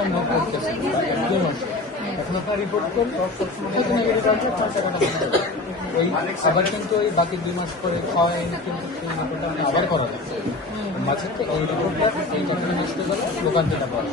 টাকা মুভ করতেছে 2 মাস। এখন আপনার রিপোর্ট করলে ওই আবার কিন্তু ওই বাকি 2 মাস পরে হয় কিন্তু রিপোর্টটা আপনি আবার করা যাবে মাঝে তো এই রিপোর্টটা এই টাকা নষ্ট করে দোকান থেকে পাওয়া